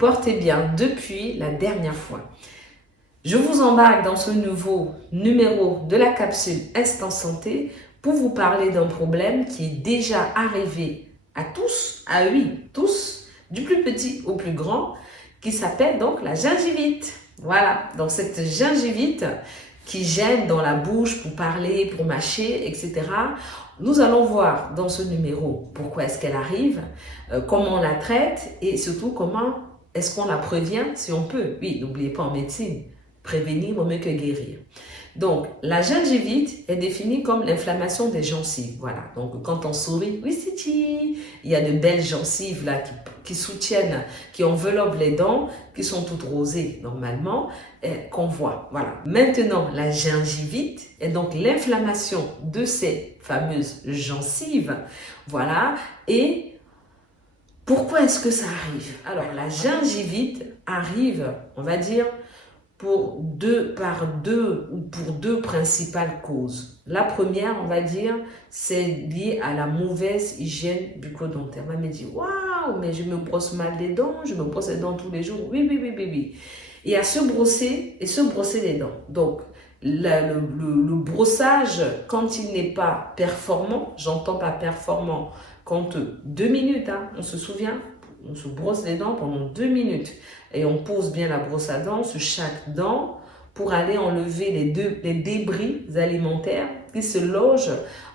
portez bien depuis la dernière fois. Je vous embarque dans ce nouveau numéro de la capsule Instant Santé pour vous parler d'un problème qui est déjà arrivé à tous, tous, du plus petit au plus grand, qui s'appelle donc la gingivite. Voilà, donc cette gingivite qui gêne dans la bouche pour parler, pour mâcher, etc. Nous allons voir dans ce numéro pourquoi est-ce qu'elle arrive, comment on la traite et surtout comment est-ce qu'on la prévient si on peut. Oui, n'oubliez pas en médecine, prévenir vaut mieux que guérir. Donc, la gingivite est définie comme l'inflammation des gencives. Voilà. Donc, quand on sourit, oui, c'est chi, il y a de belles gencives là qui soutiennent, qui enveloppent les dents, qui sont toutes rosées normalement, qu'on voit. Voilà. Maintenant, la gingivite est donc l'inflammation de ces fameuses gencives. Voilà. Et pourquoi est-ce que ça arrive? Alors, la gingivite arrive, on va dire, pour deux principales causes. La première, on va dire, c'est lié à la mauvaise hygiène bucco-dentaire. On va me dire, waouh, mais je me brosse mal les dents, je me brosse les dents tous les jours. Oui. Et à se brosser les dents. Donc, le brossage, quand il n'est pas performant, j'entends pas performant, quand 2 minutes, hein, on se souvient, on se brosse les dents pendant 2 minutes et on pose bien la brosse à dents sur chaque dent pour aller enlever les débris alimentaires qui se logent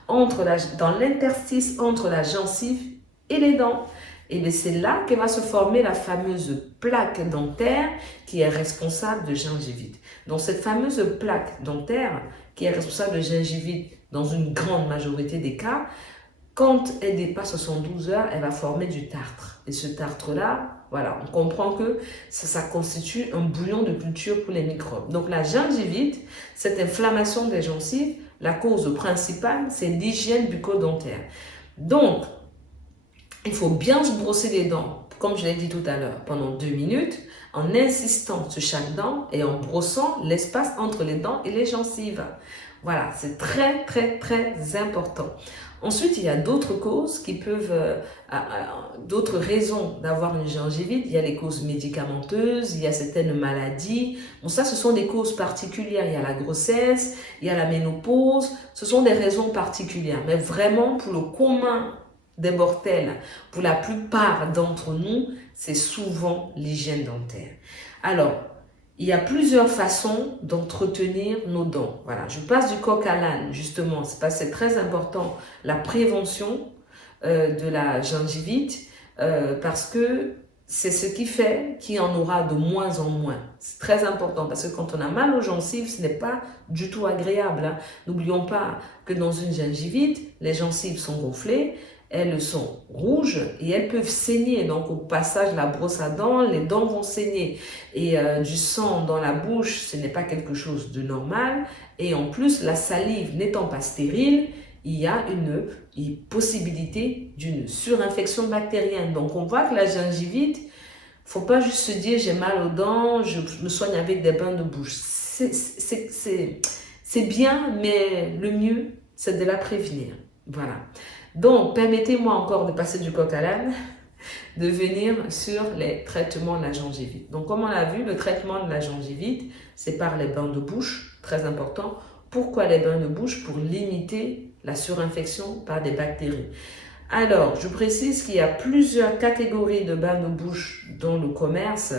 dans l'interstice entre la gencive et les dents. Et c'est là que va se former la fameuse plaque dentaire qui est responsable de gingivite. Donc cette fameuse plaque dentaire qui est responsable de gingivite dans une grande majorité des cas, quand elle dépasse 72 heures, elle va former du tartre. Et ce tartre-là, voilà, on comprend que ça constitue un bouillon de culture pour les microbes. Donc la gingivite, cette inflammation des gencives, la cause principale, c'est l'hygiène bucco-dentaire. Donc, il faut bien se brosser les dents, comme je l'ai dit tout à l'heure, pendant 2 minutes, en insistant sur chaque dent et en brossant l'espace entre les dents et les gencives. Voilà, c'est très important. Ensuite, il y a d'autres causes qui peuvent, d'autres raisons d'avoir une gingivite. Il y a les causes médicamenteuses, il y a certaines maladies. Bon, ça, ce sont des causes particulières. Il y a la grossesse, il y a la ménopause. Ce sont des raisons particulières. Mais vraiment, pour le commun des mortels, pour la plupart d'entre nous, c'est souvent l'hygiène dentaire. Alors, il y a plusieurs façons d'entretenir nos dents. Voilà, je passe du coq à l'âne, justement, c'est très important, la prévention de la gingivite, parce que c'est ce qui fait qu'il y en aura de moins en moins. C'est très important, parce que quand on a mal aux gencives, ce n'est pas du tout agréable, hein. N'oublions pas que dans une gingivite, les gencives sont gonflées, elles sont rouges et elles peuvent saigner. Donc au passage de la brosse à dents, les dents vont saigner. Et du sang dans la bouche, ce n'est pas quelque chose de normal. Et en plus, la salive n'étant pas stérile, il y a une possibilité d'une surinfection bactérienne. Donc on voit que la gingivite, il ne faut pas juste se dire j'ai mal aux dents, je me soigne avec des bains de bouche. C'est bien, mais le mieux, c'est de la prévenir. Voilà. Donc, permettez-moi encore de passer du coq à l'âne, de venir sur les traitements de la gingivite. Donc, comme on l'a vu, le traitement de la gingivite, c'est par les bains de bouche, très important. Pourquoi les bains de bouche? Pour limiter la surinfection par des bactéries. Alors, je précise qu'il y a plusieurs catégories de bains de bouche dans le commerce.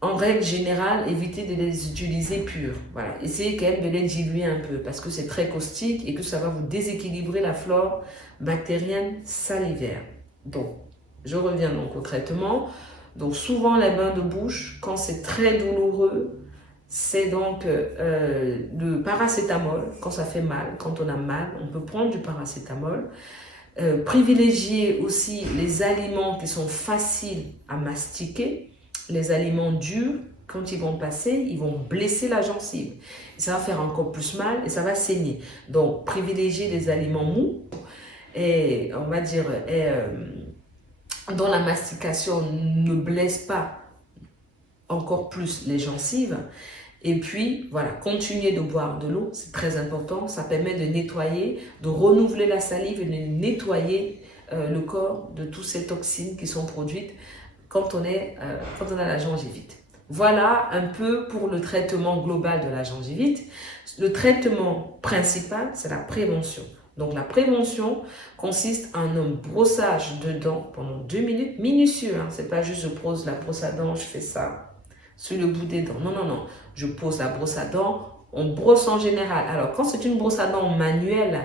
En règle générale, évitez de les utiliser purs. Voilà. Essayez quand même de les diluer un peu parce que c'est très caustique et que ça va vous déséquilibrer la flore bactérienne salivaire. Donc, je reviens donc au traitement. Donc, souvent, les bains de bouche, quand c'est très douloureux, c'est donc le paracétamol. Quand ça fait mal, quand on a mal, on peut prendre du paracétamol. Privilégier aussi les aliments qui sont faciles à mastiquer. Les aliments durs, quand ils vont passer, ils vont blesser la gencive. Ça va faire encore plus mal et ça va saigner. Donc, privilégier les aliments mous et, on va dire, dont la mastication ne blesse pas encore plus les gencives. Et puis, voilà, continuer de boire de l'eau, c'est très important. Ça permet de nettoyer, de renouveler la salive et de nettoyer le corps de toutes ces toxines qui sont produites quand on a la gingivite. Voilà un peu pour le traitement global de la gingivite. Le traitement principal, c'est la prévention. Donc la prévention consiste en un brossage de dents pendant 2 minutes, minutieux. C'est pas juste je pose la brosse à dents, je fais ça sur le bout des dents. Non, non, non. Je pose la brosse à dents, on brosse en général. Alors quand c'est une brosse à dents manuelle,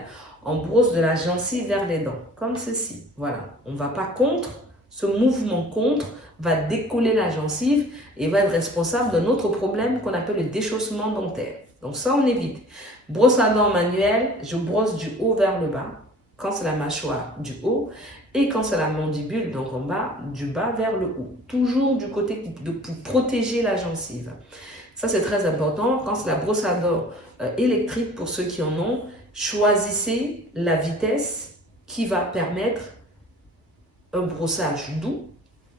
on brosse de la gencive vers les dents, comme ceci. Voilà. On ne va pas contre. Ce mouvement contre va décoller la gencive et va être responsable d'un autre problème qu'on appelle le déchaussement dentaire. Donc ça, on évite. Brosse à dents manuelle, je brosse du haut vers le bas, quand c'est la mâchoire du haut, et quand c'est la mandibule, donc en bas, du bas vers le haut. Toujours du côté pour protéger la gencive. Ça, c'est très important. Quand c'est la brosse à dents électrique, pour ceux qui en ont, choisissez la vitesse qui va permettre un brossage doux,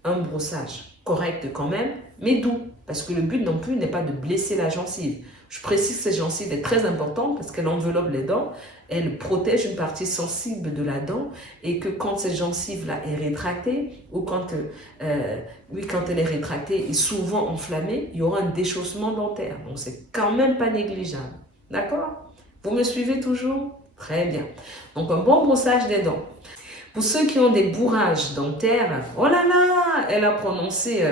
un brossage correct quand même, mais doux. Parce que le but non plus n'est pas de blesser la gencive. Je précise que cette gencive est très importante parce qu'elle enveloppe les dents, elle protège une partie sensible de la dent et que quand cette gencive-là est rétractée ou quand elle est rétractée et souvent enflammée, il y aura un déchaussement dentaire. Donc, c'est quand même pas négligeable. D'accord? Vous me suivez toujours? Très bien. Donc, un bon brossage des dents. Pour ceux qui ont des bourrages dentaires, oh là là, elle a prononcé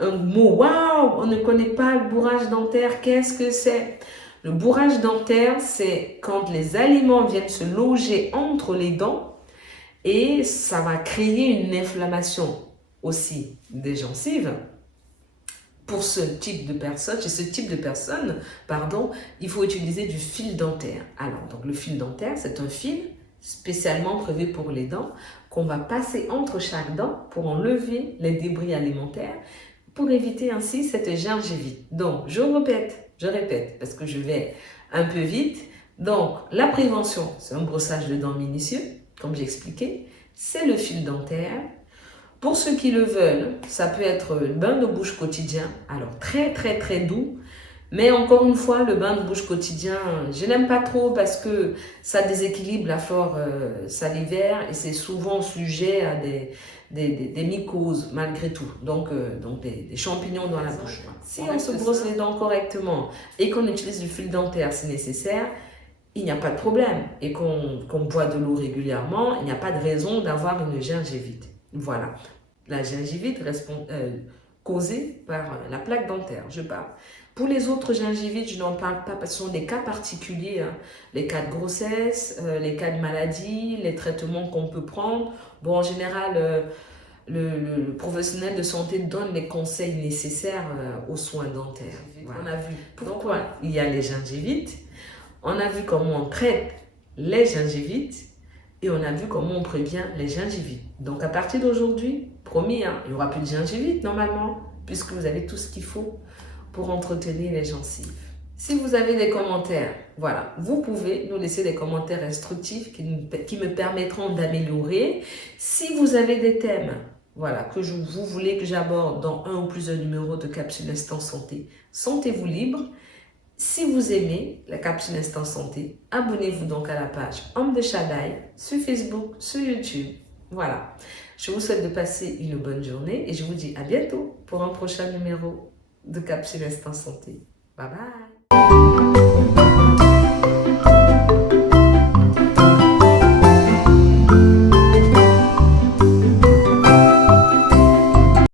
un mot, waouh, on ne connaît pas le bourrage dentaire, qu'est-ce que c'est? Le bourrage dentaire, c'est quand les aliments viennent se loger entre les dents et ça va créer une inflammation aussi des gencives. Pour ce type de personne, il faut utiliser du fil dentaire. Alors, donc le fil dentaire, c'est un fil spécialement prévu pour les dents qu'on va passer entre chaque dent pour enlever les débris alimentaires pour éviter ainsi cette gingivite. Donc, je répète, parce que je vais un peu vite. Donc, la prévention, c'est un brossage de dents minutieux, comme j'ai expliqué. C'est le fil dentaire. Pour ceux qui le veulent, ça peut être le bain de bouche quotidien. Alors, très, très, très doux. Mais encore une fois, le bain de bouche quotidien, je n'aime pas trop parce que ça déséquilibre la flore salivaire et c'est souvent sujet à des mycoses malgré tout, donc des champignons dans la bouche. Si on se brosse les dents correctement et qu'on utilise du fil dentaire si nécessaire, il n'y a pas de problème. Et qu'on boit de l'eau régulièrement, il n'y a pas de raison d'avoir une gingivite. Voilà, la gingivite causée par la plaque dentaire, je parle. Pour les autres gingivites, je n'en parle pas parce que ce sont des cas particuliers, hein. Les cas de grossesse, les cas de maladie, les traitements qu'on peut prendre. Bon, en général, le professionnel de santé donne les conseils nécessaires aux soins dentaires. Voilà. On a vu pourquoi il y a les gingivites, on a vu comment on traite les gingivites et on a vu comment on prévient les gingivites. Donc à partir d'aujourd'hui, promis, hein, il n'y aura plus de gingivites normalement, puisque vous avez tout ce qu'il faut pour entretenir les gencives. Si vous avez des commentaires, voilà, vous pouvez nous laisser des commentaires instructifs qui me permettront d'améliorer. Si vous avez des thèmes, voilà, que vous voulez que j'aborde dans un ou plusieurs numéros de Capsule Instant Santé, sentez-vous libre. Si vous aimez la Capsule Instant Santé, abonnez-vous donc à la page Homme de Shaddai sur Facebook, sur YouTube. Voilà, je vous souhaite de passer une bonne journée et je vous dis à bientôt pour un prochain numéro de Capsule Instant Santé. Bye bye.